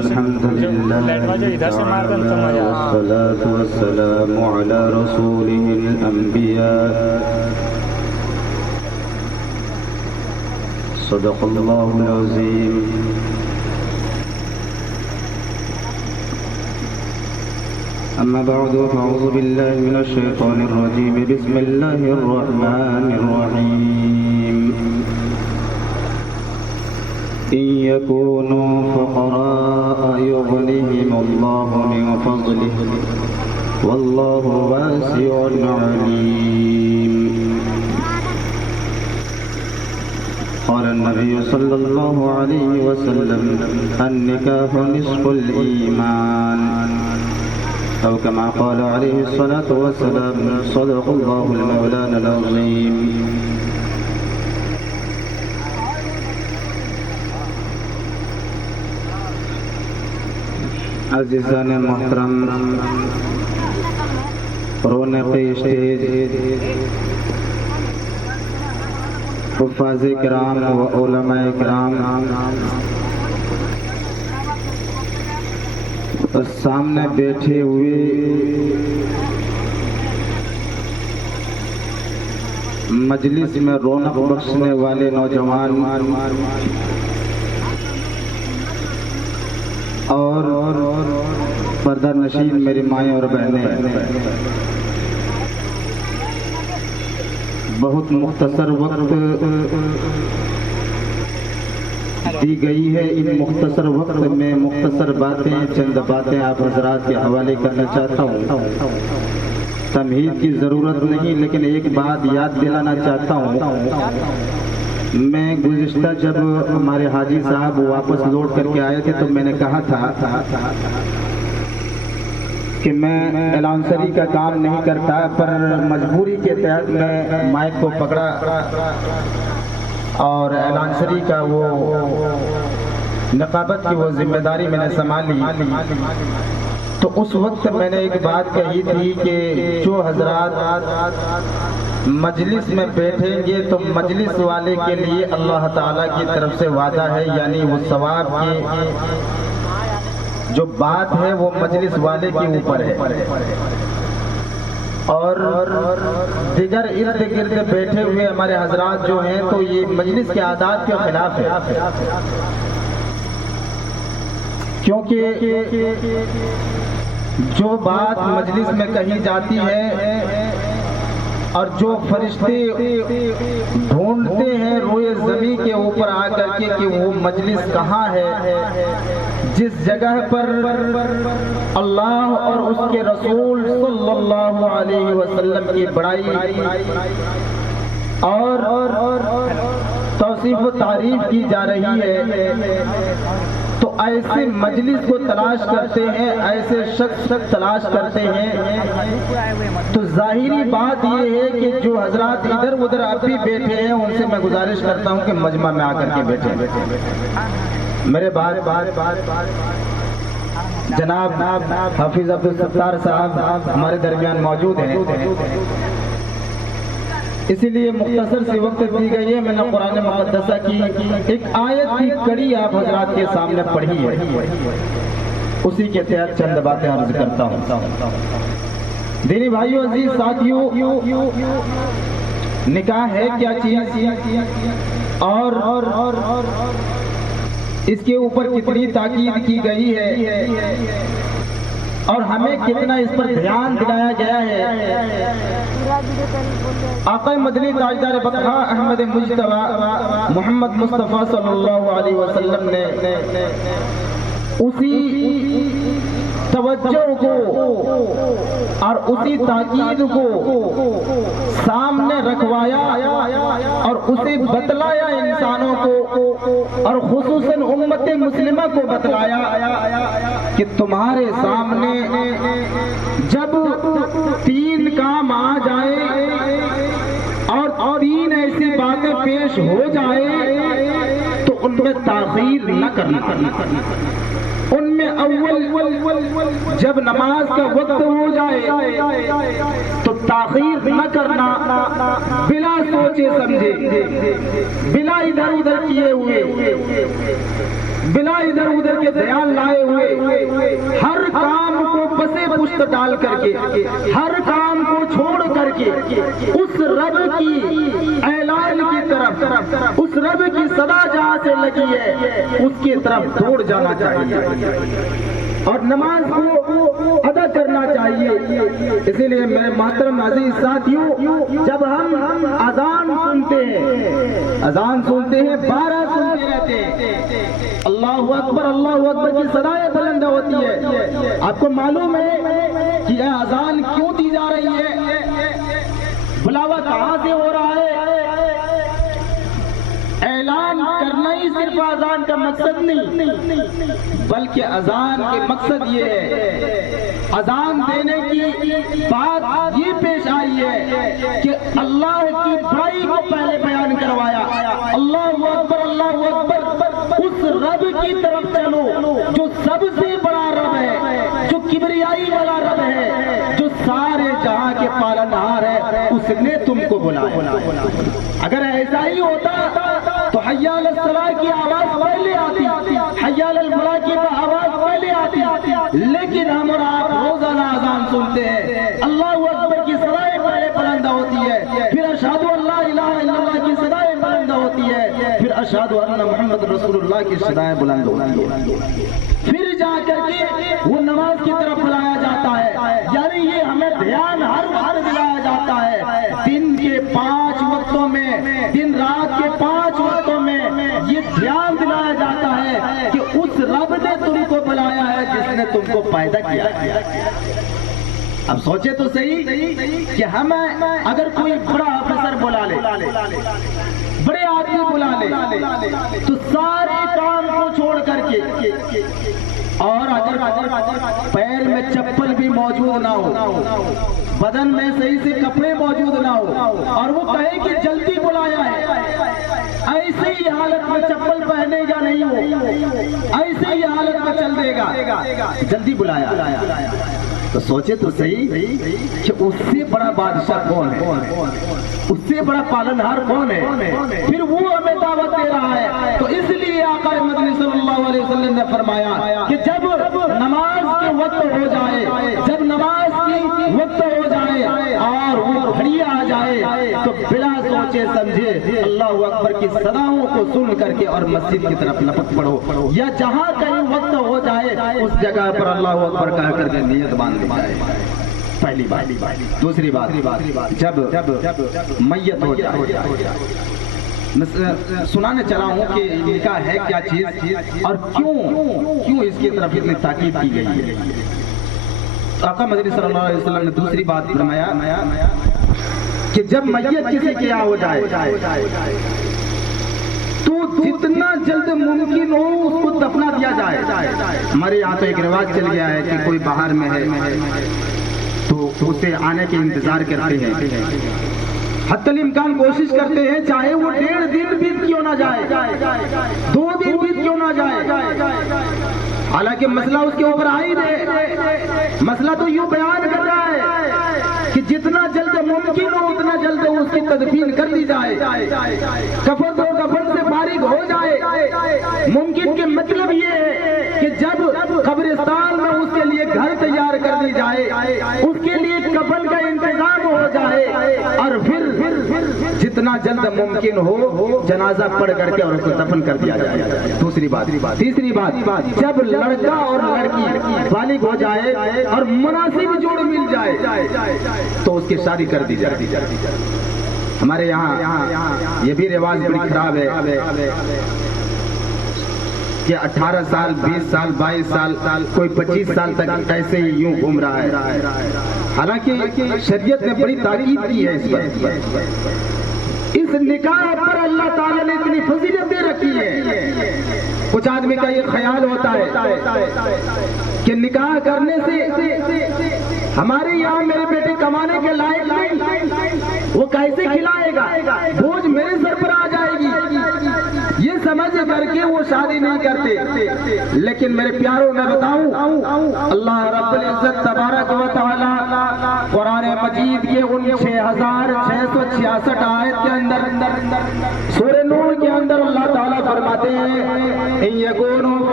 الحمد لله والصلاة والسلام على رسوله الأنبياء صدق الله العظيم. أما بعد فأعوذ بالله من الشيطان الرجيم. بسم الله الرحمن الرحيم. إن يكونوا فقراء يغنهم الله من فضله والله واسع عليم. قال النبي صلى الله عليه وسلم النكاح نصف الإيمان أو كما قال عليه الصلاة والسلام. صدق الله المولانا العظيم. عزیزان محترم، رونق اسٹیج، حفاظ کرام و علماء کرام، سامنے بیٹھے ہوئے مجلس میں رونق بخشنے والے نوجوان اور پردہ نشین میری مائیں اور بہنیں، بہت مختصر وقت دی گئی ہے. ان مختصر وقت میں مختصر باتیں، چند باتیں آپ حضرات کے حوالے کرنا چاہتا ہوں. تمہید کی ضرورت نہیں، لیکن ایک بات یاد دلانا چاہتا ہوں. میں گزشتہ جب ہمارے حاجی صاحب واپس لوٹ کر کے آئے تھے تو میں نے کہا تھا کہ میں اعلان سری کا کام نہیں کرتا، پر مجبوری کے تحت میں مائک کو پکڑا اور اعلان سری کا وہ نقابت کی وہ ذمہ داری میں نے سنبھالی. تو اس وقت میں نے ایک بات کہی تھی کہ جو حضرات مجلس میں بیٹھیں گے تو مجلس والے کے لیے اللہ تعالیٰ کی طرف سے وعدہ ہے، یعنی وہ ثواب کی جو بات ہے وہ مجلس والے کے اوپر ہے. اور دیگر ارد گرد بیٹھے ہوئے ہمارے حضرات جو ہیں تو یہ مجلس کے عادات کے خلاف ہے، کیونکہ جو بات مجلس میں کہی جاتی ہے اور جو فرشتے ڈھونڈتے ہیں روئے زمین کے اوپر آ کر کے کہ وہ مجلس کہاں ہے، جس جگہ پر اللہ اور اس کے رسول صلی اللہ علیہ وسلم کی بڑائی اور توصیف و تعریف کی جا رہی ہے، تو ایسے مجلس کو تلاش کرتے ہیں، ایسے شخص تلاش کرتے ہیں. تو ظاہری بات یہ ہے کہ جو حضرات ادھر ادھر اب بھی بیٹھے ہیں ان سے میں گزارش کرتا ہوں کہ مجمع میں آ کر کے بیٹھیں. میرے بعد جناب حافظ عبدالستار صاحب ہمارے درمیان موجود ہیں، اسی لیے مختصر سی وقت دی گئی ہے. میں نے قرآن مقدسہ کی ایک آیت کی کڑی آپ حضرات کے سامنے پڑھی ہے، اسی کے تحت چند باتیں عرض کرتا ہوں. دینی بھائیو، عزیز ساتھیو، نکاح ہے کیا چیز اور اس کے اوپر کتنی تاکید کی گئی ہے اور ہمیں کتنا اس پر دھیان دلایا گیا ہے. آقا مدنی تاجدار بطحہ احمد مجتبی محمد مصطفیٰ صلی اللہ علیہ وسلم نے اسی توجہ کو اور اسی تاکید کو سامنے رکھوایا اور اسے بتلایا انسانوں کو، اور خصوصاً امت مسلمہ کو بتلایا کہ تمہارے سامنے جب تین کام آ جائے اور تین ایسی باتیں پیش ہو جائے تو ان میں تاخیر نہ کرنا. ان میں اول جب نماز کا وقت ہو جائے تو تاخیر نہ کرنا، بلا سوچے سمجھے، بلا ادھر ادھر کیے ہوئے، بلا ادھر ادھر کے دھیان لائے ہوئے ہر کام کو پسے پشت ڈال کر کے، ہر کام کو چھوڑ کر کے اس رب کی اعلان کی طرف، اس رب کی صدا جہاں سے لگی ہے اس کی طرف دوڑ جانا چاہیے اور نماز کو ادا کرنا چاہیے۔ اسی لیے میرے محترم عزیز ساتھیوں، جب ہم اذان سنتے ہیں، اذان سنتے ہیں، 12 سنتے رہتے ہیں، اللہ اکبر اللہ اکبر کی صدائیں بلند ہوتی ہے۔ آپ کو معلوم ہے کہ یہ اذان کیوں دی جا رہی ہے؟ بلاوا کہاں سے ہو رہا ہے؟ اعلان کرنا ہی صرف اذان کا مقصد نہیں، بلکہ اذان کے مقصد یہ ہے، اذان دینے کی بات یہ پیش آئی ہے کہ اللہ کی بڑائی کو پہلے بیان کروایا، اللہ اکبر اس رب کی طرف چلو جو سب سے بڑا رب ہے، جو کبریائی والا رب ہے، جو سارے جہاں کے پالنہار ہے، اس نے تم کو بلایا۔ اگر ایسا ہی ہوتا تو حی علی الصلاۃ کی آواز پہلے آتی، حی علی الفلاح کی آواز پہلے آتی، لیکن ہم اور آپ روزانہ اذان سنتے ہیں، اللہ اکبر کی صدائیں پہلے بلند ہوتی ہے، پھر اشہد ان لا الہ الا اللہ کی صدائیں بلند ہوتی ہے، پھر اشہد ان محمد رسول اللہ کی صدائیں بلند ہوتی ہے، پھر جا کر کے وہ نماز کی طرف بلایا جاتا ہے۔ یعنی یہ ہمیں دھیان ہر وقت دلایا جاتا ہے، دن کے 5 وقتوں میں، دن رات کے 5 وقتوں میں یہ دھیان دلایا جاتا ہے کہ اس رب نے تم کو بلایا ہے جس نے تم کو پیدا کیا ہے۔ اب سوچے تو صحیح کہ ہم اگر کوئی بڑا افسر بلا لے، بڑے آدمی بلا لے، تو سارے کام کو چھوڑ کر کے، اور اگر پیر میں چپل بھی موجود نہ ہو، بدن میں صحیح سے کپڑے موجود نہ ہو، اور وہ کہے کہ جلدی بلایا ہے، ایسے ہی حالت میں چپل پہنے گا نہیں ہو، ایسے ہی حالت میں چل دے گا، جلدی بلایا۔ تو سوچے تو صحیح کہ اس سے بڑا بادشاہ کون ہے، اس سے بڑا پالنہار کون ہے، پھر وہ ہمیں دعوت دے رہا ہے۔ تو اس لیے آقا مدنی صلی اللہ علیہ وسلم نے فرمایا کہ جب نماز کے وقت ہو جائے، جب نماز کی وقت ہو جائے اور وہ گھڑی آ جائے تو بلا سوچے سمجھے اللہ اکبر کی صداؤں کو سن کر کے اور مسجد کی طرف لپک پڑو، یا جہاں کہیں وقت ہو جائے اس جگہ پر اللہ اکبر کہہ کر کے نیت باندھ لی جائے۔ پہلی بات۔ دوسری بات، جب میت ہو جائے، سنانے چلا ہوں کہ نکاح ہے کیا چیز اور کیوں اس کی طرف اتنی تاکید کی گئی ہے۔ آقا مدنی صلی اللہ علیہ وسلم نے دوسری بات فرمایا کہ جب میت کسی کے یہاں ہو جائے تو جتنا جلد ممکن ہو اس کو دفنا دیا جائے۔ ہمارے یہاں تو ایک رواج چل گیا ہے کہ کوئی باہر میں ہے تو اسے آنے کے انتظار کرتے ہیں، حتی الامکان کوشش کرتے ہیں چاہے وہ 1.5 دن بیت کیوں نہ جائے، 2 دن بیت کیوں نہ جائے، حالانکہ مسئلہ اس کے اوپر عائد ہے۔ مسئلہ تو یوں بیان کر رہا ہے کہ جتنا جلد ممکن ہو اتنا جلد اس کی تدفین کر دی جائے، کفن تو کفن سے فارغ ہو جائے۔ ممکن کے مطلب یہ ہے کہ جب قبرستان میں اس کے لیے گھر تیار کر دی جائے، اس کے لیے کفن کا انتظام ہو جائے، اور پھر جتنا جلد ممکن ہو جنازہ پڑھ کر کے اور اس کو دفن کر دیا جائے۔ دوسری بات۔ تیسری بات، جب لڑکا اور لڑکی بالغ ہو جائے اور مناسب جوڑ مل جائے تو اس کی شادی کر دی جائے۔ ہمارے یہاں یہ بھی رواج بڑی خراب ہے کہ 18 سال 20 سال 22 سال کوئی 25 سال تک ایسے ہی یوں گھوم رہا ہے، حالانکہ شریعت نے بڑی تاکید کی ہے اس پر۔ اس نکاح پر اللہ تعالیٰ نے اتنی فضیلت دے رکھی ہے۔ کچھ آدمی کا یہ خیال ہوتا ہے کہ نکاح کرنے سے ہمارے یہاں میرے بیٹے کمانے کے لائق نہیں، وہ کیسے کھلائے گا، بوجھ میرے سر پر آ جائے گی، یہ سمجھ کر کے وہ شادی نہیں کرتے۔ لیکن میرے پیاروں میں بتاؤں، اللہ رب العزت تبارک و تعالی قرآن مجید کے ان 6666 آیت کے اندر سورہ نور کے اندر اللہ تعالیٰ فرماتے ہیں، ان یکونوا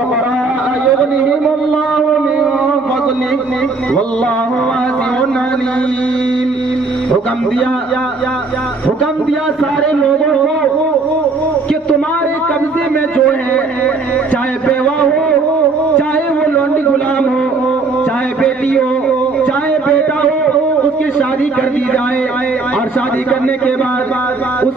يغنيهم الله من فضله والله واسع عليم. حکم دیا سارے لوگوں کو کہ تمہارے قبضے میں جو ہے، چاہے بیوہ ہو، چاہے وہ لونڈی غلام ہو، چاہے بیٹی ہو، چاہے بیٹا ہو، اس کی شادی کر دی جائے، اور شادی کرنے کے بعد اس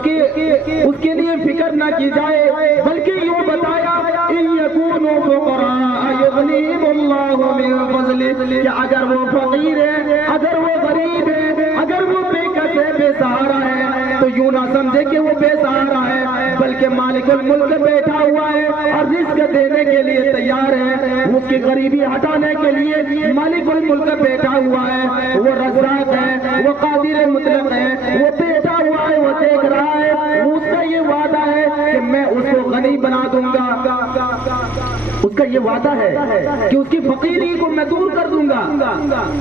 کے لیے فکر نہ کی جائے، بلکہ یوں بتایا ان یکونوا فقراء یغنیہم اللہ من فضلہ، کہ اگر وہ فقیر ہے، اگر وہ غریب ہے، اگر وہ بے کس ہے، بے سہارا ہے، تو یوں نہ سمجھے کہ وہ بے سہارا ہے، بلکہ مالک الملک بیٹھا ہوا ہے اور رزق دینے کے لیے تیار ہے، اس کی غریبی ہٹانے کے لیے مالک الملک بیٹھا ہوا ہے، وہ رزاق ہے، وہ قادر مطلق ہے، وہ بیٹھا ہوا ہے، وہ دیکھ رہا ہے، اس کا یہ وعدہ ہے کہ میں اس کو غنی بنا دوں گا، اس کا یہ وعدہ ہے کہ اس کی فقیری کو میں دور کر دوں گا،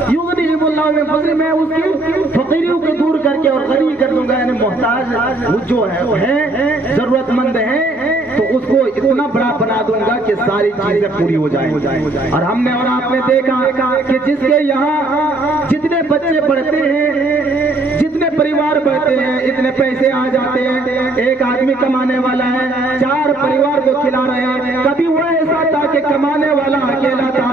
یغنیہم اللہ من فضلہ، میں اس کی فقیریوں کو دور کر کے اور غنی کر دوں گا، یعنی محتاج جو ہے ضرورت مند ہے تو اس کو اتنا بڑا بنا دوں گا کہ ساری چیزیں پوری ہو جائیں. اور ہم نے اور آپ نے دیکھا کہ جس کے یہاں جتنے بچے پڑھتے ہیں، جتنے پریوار بڑھتے ہیں، اتنے پیسے آ جاتے ہیں، ایک آدمی کمانے والا ہے، 4 پریوار کو کھلا رہے ہیں، کبھی وہ ایسا تھا کہ کمانے والا اکیلا تھا،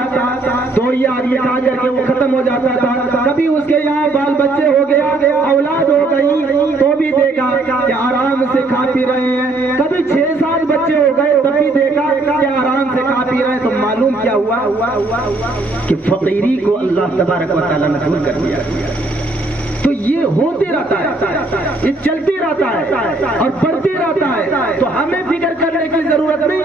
2 ہی آدمی کھا کر کے وہ ختم ہو جاتا تھا، کبھی اس کے یہاں بال بچے ہو گئے، اولاد ہو گئی، تو بھی دیکھا کہ آرام سے کھا پی رہے ہیں، کبھی 6-7 بچے ہو گئے تب بھی دیکھا کہ آرام سے کھا پی رہے ہیں. تو معلوم کیا ہوا کہ فقیری کو اللہ تبارک و تعالیٰ نے دور کر دیا. تو یہ ہوتے رہتا ہے، یہ چلتے رہتا ہے اور بڑھتے رہتا ہے، تو ہمیں فکر کرنے کی ضرورت نہیں،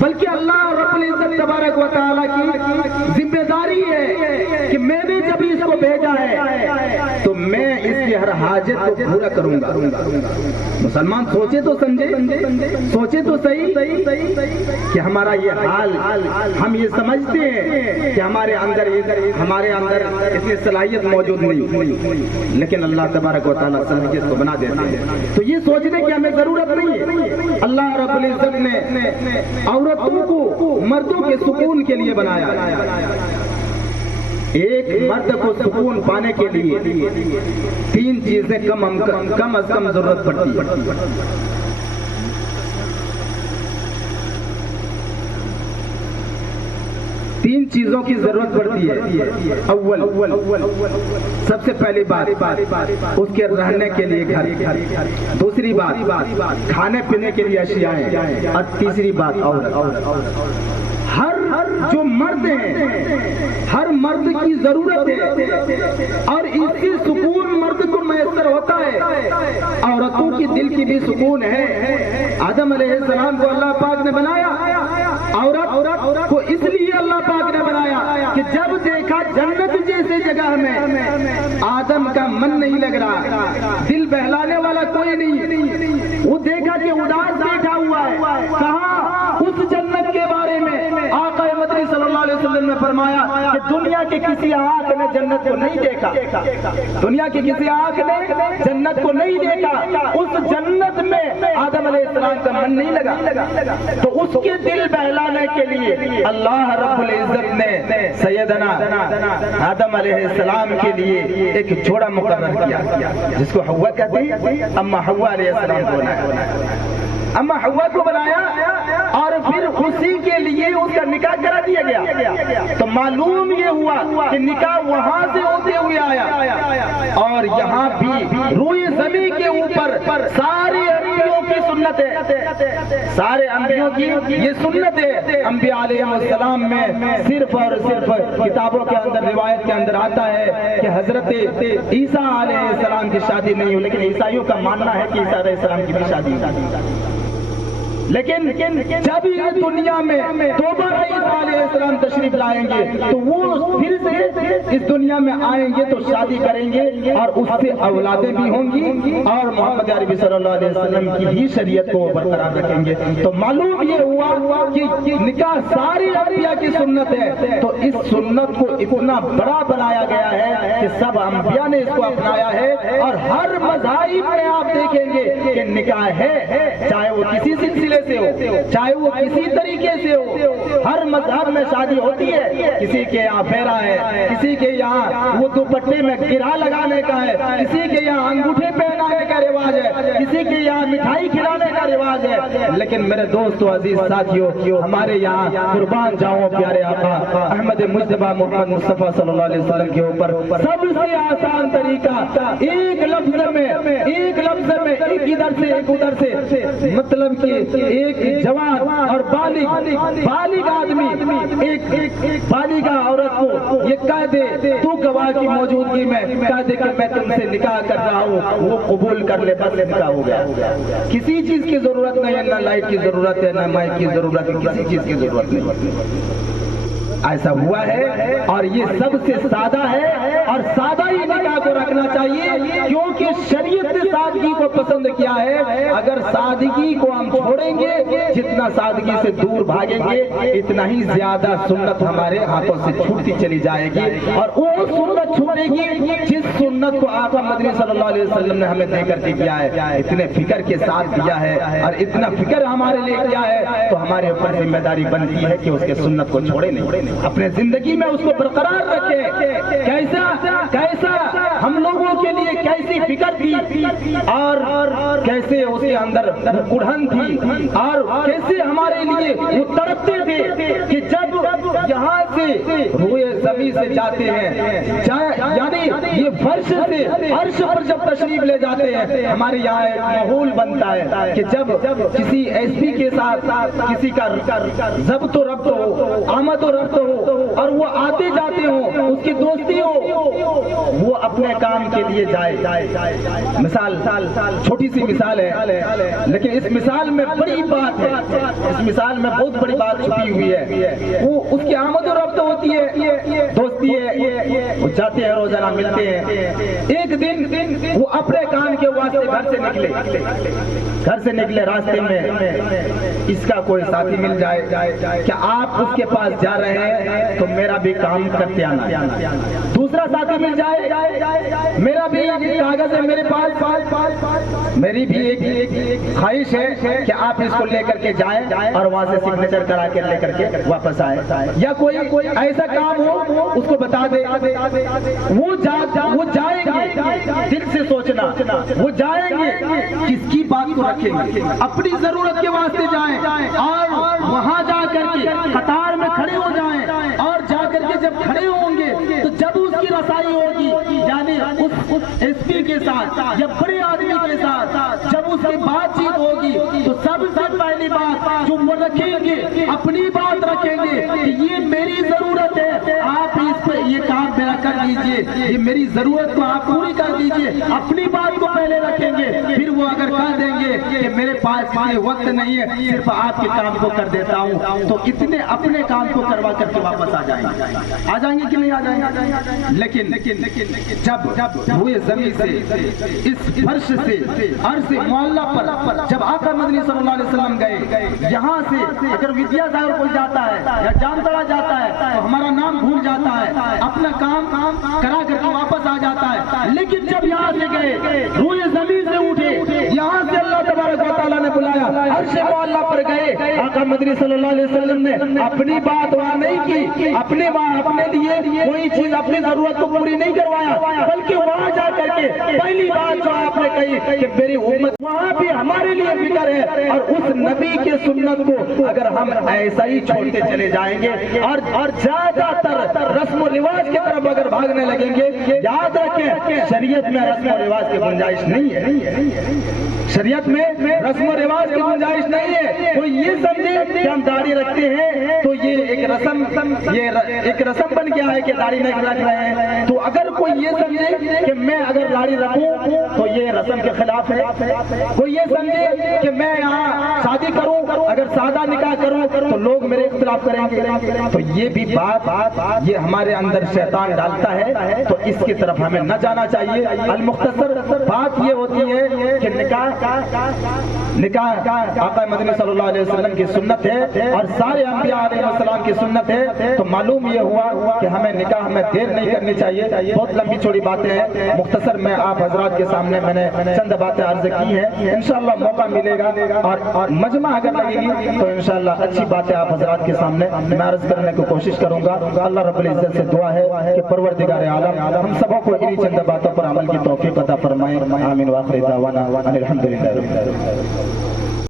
بلکہ اللہ رب العزت تبارک و تعالیٰ کی ذمہ داری ہے کہ میں نے جب اس کو بھیجا ہے تو میں اس کی ہر حاجت کو پورا کروں گا. مسلمان سوچے تو سمجھے، سوچے تو صحیح کہ ہمارا یہ حال، ہم یہ سمجھتے ہیں کہ ہمارے اندر اتنی صلاحیت موجود نہیں، لیکن اللہ تبارک و تعالیٰ صلاحیت کو بنا دیتے ہیں. تو یہ سوچنے کی ہمیں ضرورت نہیں ہے. اللہ رب العزت نے عورتوں کو مردوں کے سکون کے لیے بنایا. ایک مرد کو سکون پانے کے لیے 3 چیزیں کم از کم ضرورت پڑتی ہے. تین چیزوں کی ضرورت پڑتی ہے. اول سب سے پہلی بات اس کے رہنے کے لیے گھر، دوسری بات کھانے پینے کے لیے اشیاء، اور تیسری بات عورت. ہر جو مرد ہیں، ہر مرد کی ضرورت ہے اور اس کی سکون مرد کو میسر ہوتا ہے. عورتوں کی دل کی بھی سکون ہے. آدم علیہ السلام کو اللہ پاک نے بنایا، عورت کو اس لیے اللہ پاک نے بنایا کہ جب دیکھا جنت جیسے جگہ میں آدم کا من نہیں لگ رہا، دل بہلانے والا کوئی نہیں، وہ دیکھا کہ اداس بیٹھا ہوا ہے. کہا اس جنت کے بارے میں آقا مدنی صلی اللہ علیہ وسلم نے فرمایا کہ دنیا کے کسی آنکھ نے جنت کو نہیں دیکھا، دنیا کی کسی آنکھ نے جنت کو نہیں دیکھا. اس جنت میں آدم علیہ السلام کا من نہیں لگا، تو اس کے دل بہلانے کے لیے اللہ رب العزت نے سیدنا آدم علیہ السلام کے لیے ایک جوڑا مقرر کیا جس کو حوا کہتے ہیں. اما حوا علیہ السلام کو بنایا، اما حوا کو بنایا اور پھر اسی کے لیے اس کا نکاح کرا دیا گیا. تو معلوم یہ ہوا کہ نکاح وہاں سے ہوتے ہوئے آیا اور یہاں بھی روئے زمین کے اوپر سارے انبیاء کی سنت ہے، سارے انبیاء کی یہ سنت ہے. انبیاء علیہ السلام میں صرف اور صرف کتابوں کے اندر، روایت کے اندر آتا ہے کہ حضرت عیسیٰ علیہ السلام کی شادی نہیں ہوئی، لیکن عیسائیوں کا ماننا ہے کہ عیسیٰ علیہ السلام کی بھی شادی ہوئی. لیکن جب یہ دنیا میں دوبارہ عیسیٰ علیہ السلام تشریف لائیں گے تو وہ پھر سے اس دنیا میں آئیں گے تو شادی کریں گے اور اس سے اولادیں بھی ہوں گی اور محمد عربی صلی اللہ علیہ وسلم کی ہی شریعت کو برقرار رکھیں گے۔ تو معلوم یہ ہوا کہ نکاح ساری انبیاء کی سنت ہے، تو اس سنت کو اتنا بڑا بنایا گیا ہے کہ سب انبیاء نے اس کو اپنایا ہے، اور ہر مذہب میں آپ دیکھیں گے کہ نکاح ہے، چاہے وہ کسی سلسلے سے ہو، چاہے وہ کسی طریقے سے ہو، ہر مذہب میں شادی ہوتی ہے۔ کسی کے یہاں پھیرا ہے، کسی کے یہاں وہ دوپٹے میں گرہ لگانے کا ہے، کسی کے یہاں انگوٹھے پہنانے کا رواج ہے، کسی کے یہاں مٹھائی کھلانے کا رواج ہے، لیکن میرے دوستو عزیز ساتھیوں، ہمارے یہاں قربان جاؤں پیارے آقا احمد مجتبیٰ محمد مصطفیٰ صلی اللہ علیہ وسلم کے اوپر سب سے آسان طریقہ ایک لفظ میں ایک ادھر سے ایک ادھر سے، مطلب کہ ایک جوان اور بالغ آدمی ایک بالغ عورت کو یہ کہہ دے، تو گواہ کی موجودگی میں کہہ دے کہ میں تم سے نکاح کر رہا ہوں، وہ قبول کر لے، بس نکاح ہو گیا۔ کسی چیز کی ضرورت نہیں ہے، نہ لائٹ کی ضرورت ہے، نہ مائک کی ضرورت ہے، کسی چیز کی ضرورت نہیں۔ ایسا ہوا ہے اور یہ سب سے سادہ ہے، اور سادہ ہی نکاح کو رکھنا چاہیے، کیونکہ شریعت نے سادگی کو پسند کیا ہے۔ اگر سادگی کو ہم چھوڑیں گے، جتنا سادگی سے دور بھاگیں گے، اتنا ہی زیادہ سنت ہمارے ہاتھوں سے چھوٹتی چلی جائے گی، اور وہ سنت چھوٹے گی جس سنت کو آقا مدنی صلی اللہ علیہ وسلم نے ہمیں دے کر کے کیا ہے، اتنے فکر کے ساتھ دیا ہے، اور اتنا فکر ہمارے لیے کیا ہے، تو ہمارے اوپر ذمہ داری بنتی ہے کہ اس کے سنت کو چھوڑے نہیں، اپنے زندگی میں اس کو برقرار رکھے۔ کیسا ہم لوگوں کے لیے کیسی فکر تھی، اور کیسے اس کے اندر اڑھن تھی، اور کیسے ہمارے لیے وہ تڑپتے تھے کہ جب یہاں سے روئے زمین سے جاتے ہیں، یعنی یہ فرش سے عرش پر جب تشریف لے جاتے ہیں، ہمارے یہاں ایک ماحول بنتا ہے کہ جب کسی ایس پی کے ساتھ کسی کا ضبط و ربط ہو، آمد و رفت ہو، اور وہ آتے جاتے ہوں، اس کی دوستی ہو، وہ اپنے کام کے لیے جائے۔ مثال چھوٹی سی مثال ہے، لیکن اس مثال میں بڑی بات ہے، اس مثال میں بہت بڑی بات چھپی ہوئی ہے۔ وہ اس کی آمد و رفت ہوتی ہے، دوستی ہے، وہ جاتے ہیں، روزانہ ملتے ہیں۔ ایک دن وہ اپنے کام کے واسطے گھر سے نکلے، راستے میں اس کا کوئی ساتھی مل جائے، کیا آپ اس کے پاس جا رہے ہیں تو میرا بھی کام کرتے آنا۔ دوسرا ساتھی مل جائے، میرا بھی کاغذ ہے میرے پاس، میری بھی ایک خواہش ہے کہ آپ اس کو لے کر کے جائیں اور وہاں سے سگنیچر کرا کے لے کر کے واپس آئے، یا کوئی ایسا کام ہو اس کو بتا دے، وہ جائیں گے، دل سے سوچنا، وہ جائیں گے کس کی بات کو رکھیں گے، اپنی ضرورت کے واسطے جائیں، اور وہاں جا کر کے قطار میں کھڑے ہو جائیں، اور جا کر کے جب کھڑے ہوں گے تو جب اس کی رسائی ہوگی، یعنی اس ایس پی کے ساتھ یا بڑے آدمی کے ساتھ جب اس کی بات چیت ہوگی، تو سب سے پہلی بات جو وہ رکھیں گے، اپنی بات رکھیں گے کہ یہ میری ضرورت ہے، آپ اس پہ یہ کام میرا کر لیجئے، یہ میری ضرورت کو آپ پوری کر دیجئے، اپنی بات کو پہلے رکھیں گے۔ پھر وہ اگر کہہ دیں گے کہ میرے پاس وقت نہیں ہے، صرف آپ کے کام کو کر دیتا ہوں، تو اتنے اپنے کام کو کروا کر کے واپس آ جائیں گے کہ نہیں آ جائیں گے؟ لیکن جب ہوئے زمین سے، اس فرش سے، عرض معلّہ پر جب آقا مدنی صلی اللہ علیہ وسلم گئے، یہاں سے اگر ودیا ساگر کوئی جاتا ہے یا جامتڑا جاتا ہے تو ہمارا نام بھول جاتا ہے، اپنا کام کرا کر کے واپس آ جاتا ہے، لیکن جب یہاں سے گئے، روئے زمین سے اٹھے، یہاں سے اللہ تبارک و تعالیٰ نے بلایا، عرش معلّہ پر گئے، آقا مدنی صلی اللہ علیہ وسلم نے اپنی بات وہاں نہیں کی، اپنے لیے کوئی چیز، اپنی ضرورت کو پوری نہیں کروایا، بلکہ وہاں جا کر کے پہلی بات جو آپ نے کہی کہ میری امت، وہاں بھی ہمارے لیے فکر ہے، اور اس نبی کے سنت کو اگر ہم ایسا ہی چھوڑتے چلے جائیں گے اور زیادہ تر رسم و رواج کی طرف اگر بھاگنے لگیں گے، یاد رکھیں شریعت میں رسم و رواج کی گنجائش نہیں ہے، شریعت میں رسم و رواج کی گنجائش نہیں ہے۔ کوئی یہ سمجھے کہ ہم داڑھی رکھتے ہیں تو یہ ایک ایک رسم بن گیا ہے کہ داڑھی نہیں رکھ رہے ہیں. تو اگر کوئی یہ سمجھے کہ میں اگر داڑھی رکھوں تو یہ رسم کے خلاف ہے. کوئی یہ سمجھے کہ میں یہاں شادی کروں اگر سادہ نکاح کروں تو لوگ میرے اختلاف کریں گے. تو یہ بھی بات یہ ہمارے اندر شیطان ڈالتا ہے. تو اس کی طرف ہمیں نہ جانا چاہیے. المختصر بات یہ ہوتی ہے کہ نکاح آقا مدنی صلی اللہ علیہ وسلم کی سنت ہے اور سارے انبیاء علیہ السلام کی سنت ہے. تو معلوم یہ ہوا کہ ہمیں نکاح میں دیر نہیں کرنی چاہیے. بہت لمبی چوڑی باتیں ہیں, مختصر میں آپ حضرات کے سامنے میں نے چند باتیں عرض کی ہیں. انشاءاللہ موقع ملے گا اور مجمع اگر لگے گی تو انشاءاللہ اچھی باتیں آپ حضرات کے سامنے میں عرض کرنے کی کوشش کروں گا. اللہ رب العزت سے دعا ہے کہ پروردگار عالم ہم سبوں کو انہی چند باتوں پر عمل کی توفیق عطا فرمائے. آمین. وآخر دعوانا الحمدللہ.